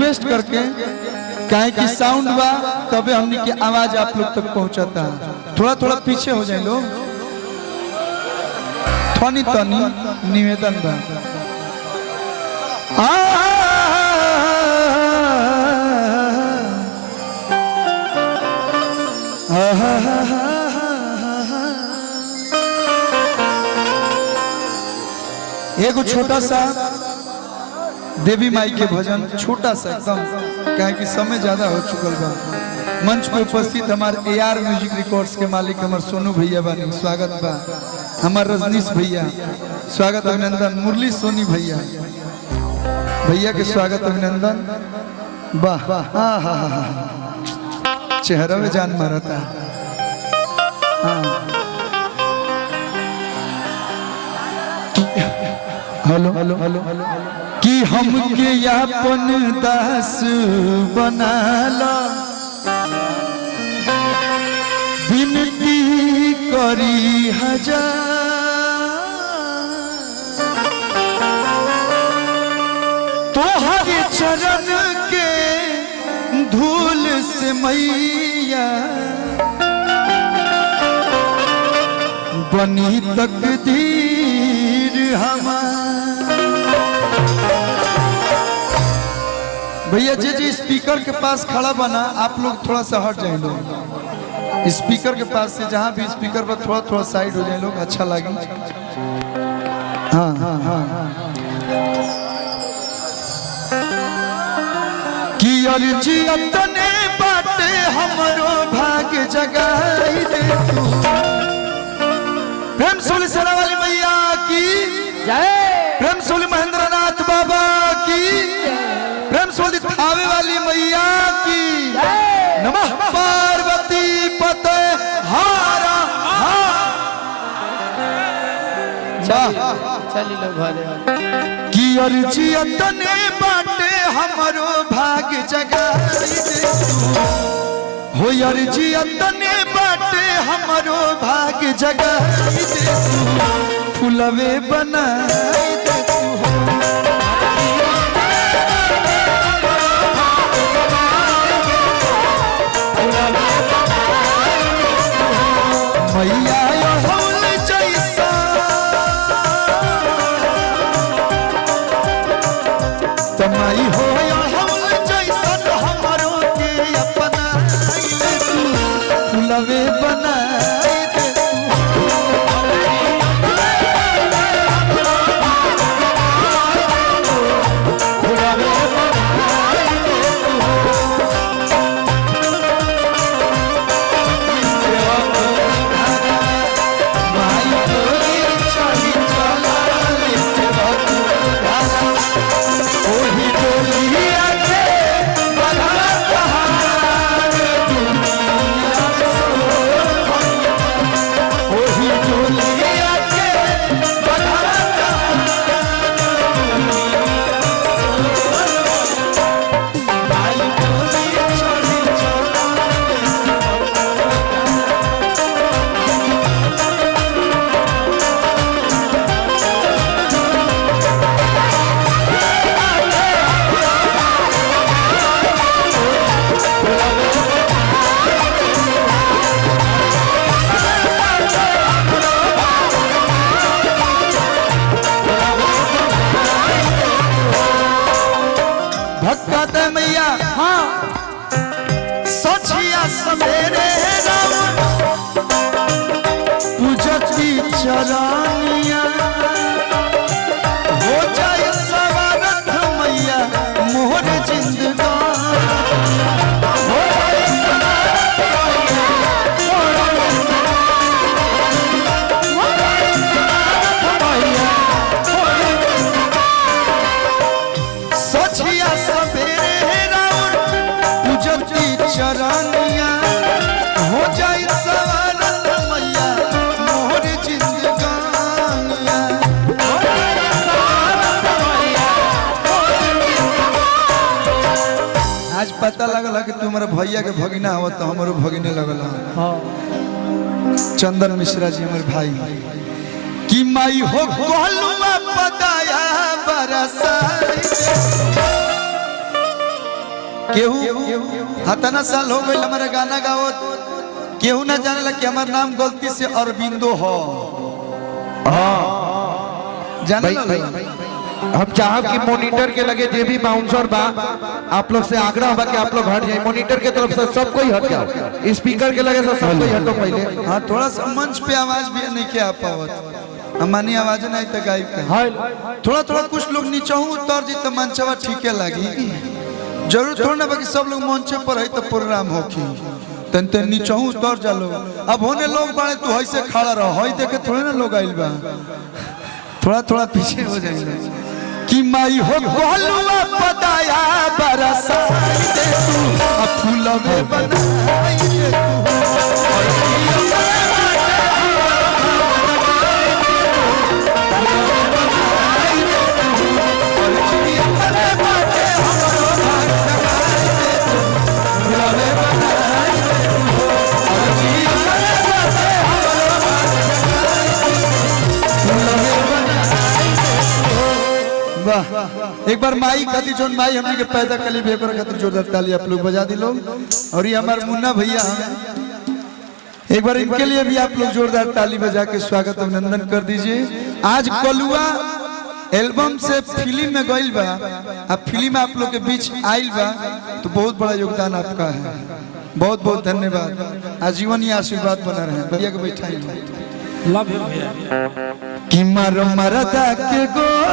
Request करके काहे कि साउंड बा तबे हमनी की आवाज आप लोग तक पहुंचाता। थोड़ा थोड़ा पीछे हो जाए लोग, थोनी तनी निवेदन बा। एगो छोटा सा देवी माई के भजन, छोटा सा एकदम, कहे कि समय ज्यादा हो चुकल बा। मंच पे उपस्थित हमारे AR म्यूजिक रिकॉर्ड्स के मालिक हमारे सोनू भैया बानी, स्वागत बा। हमारे रजनीश भैया स्वागत अभिनंदन। मुरली सोनी भैया भैया के स्वागत अभिनंदन। वाह चेहरा में जान मारा था। हेलो हेलो हेलो कि हमके अपन दास बनाला, विनती करी हजार, तोहरे चरण के धूल से मैया बनी तकदीर हमार। भैया जे स्पीकर के पास खड़ा बना, आप लोग थोड़ा सा हट जाए लोग स्पीकर के पास से, जहाँ भी स्पीकर पर थोड़ा थोड़ा साइड हो जाए लोग, अच्छा लगे। हाँ हाँ हाँ कि अर्जी अपने बाटे हमरो भाग्य जगाई दे तू। प्रेम सोली सेना वाली मैया की जय, प्रेम सोली महेंद्रनाथ बाबा की, प्रेम सोली थावे वाली मैया की नमः। पार्वती पते हारा चली लो घरे की अर्जी तने बाटे हमरो भाग्य जगाई दे तू। हो अर्जी तने बाटे हमरो भाग्य जगाई दे तू, फुलवे बनाई दे तू। मैया हौल जैसा तमाई हो हौल जैसा हमरो के अपना फुलवे बनाई दे तू। भक्ता मैया हाँ सचिया सवेरे पूजती चरानिया, हो जाए सवारथ मैया मोहर चरानिया, हो जाए सवारथ मैया मोहर जिंदगानिया। आज पता लगला कि तुम्हारा भैया के भगिना हो तो हमारो भगिने लगल। चंदन मिश्रा जी हमारे भाई कि माई हो गोलुआ पदाया बरसाई केहू हतना साल हो गए हमारे गाना गाओ, केहू ना जाने लगे हमारा नाम गलती से अरविंदो हो। जाने हम चाहब कि मॉनिटर के लगे जे भी बाउंसर बा आप लोग से आग्रह होगा कि आप लोग हट जाए, मॉनिटर के तरफ से सब कोई हट जाओ, स्पीकर के लगे से सब कोई हटो पहले। हाँ थोड़ा सा मंच पे आवाज भी नहीं क्या पावत, हमारी आवाज नहीं तो गायब का थोड़ा थोड़ा कुछ लोग नीचे उतर जी तो मंचवा ठीक लगी, जरूर थोड़ा ना बाकी सब लोग मंच पर है तो प्रोग्राम हो की तन तन नीचे उतर जालो। अब होने लोग बाड़े तू ऐसे खड़ा रहो, हई देखे थोड़े ना लोग आइल बा, थोड़ा थोड़ा पीछे हो जाएंगे कि माई हो गोलुआ पताया बरसाई दे तू फूलवे बनाई दे एक बार माई खाती जो माई हमने के पैदा कली बेकर खातिर जोरदार ताली आप लोग बजा दी लोग। और ये हमारे मुन्ना भैया एक बार इनके लिए भी आप लोग जोरदार ताली बजा के स्वागत अभिनंदन कर दीजिए। आज कलुआ एल्बम से फिल्म में गइल बा, अब फिल्म आप लोग के बीच आइल बा तो बहुत बड़ा योगदान आपका है, बहुत बहुत धन्यवाद। आजीवन ही आशीर्वाद बना रहे भैया को बैठाइए। लव यू भैया। कि मरदा के गो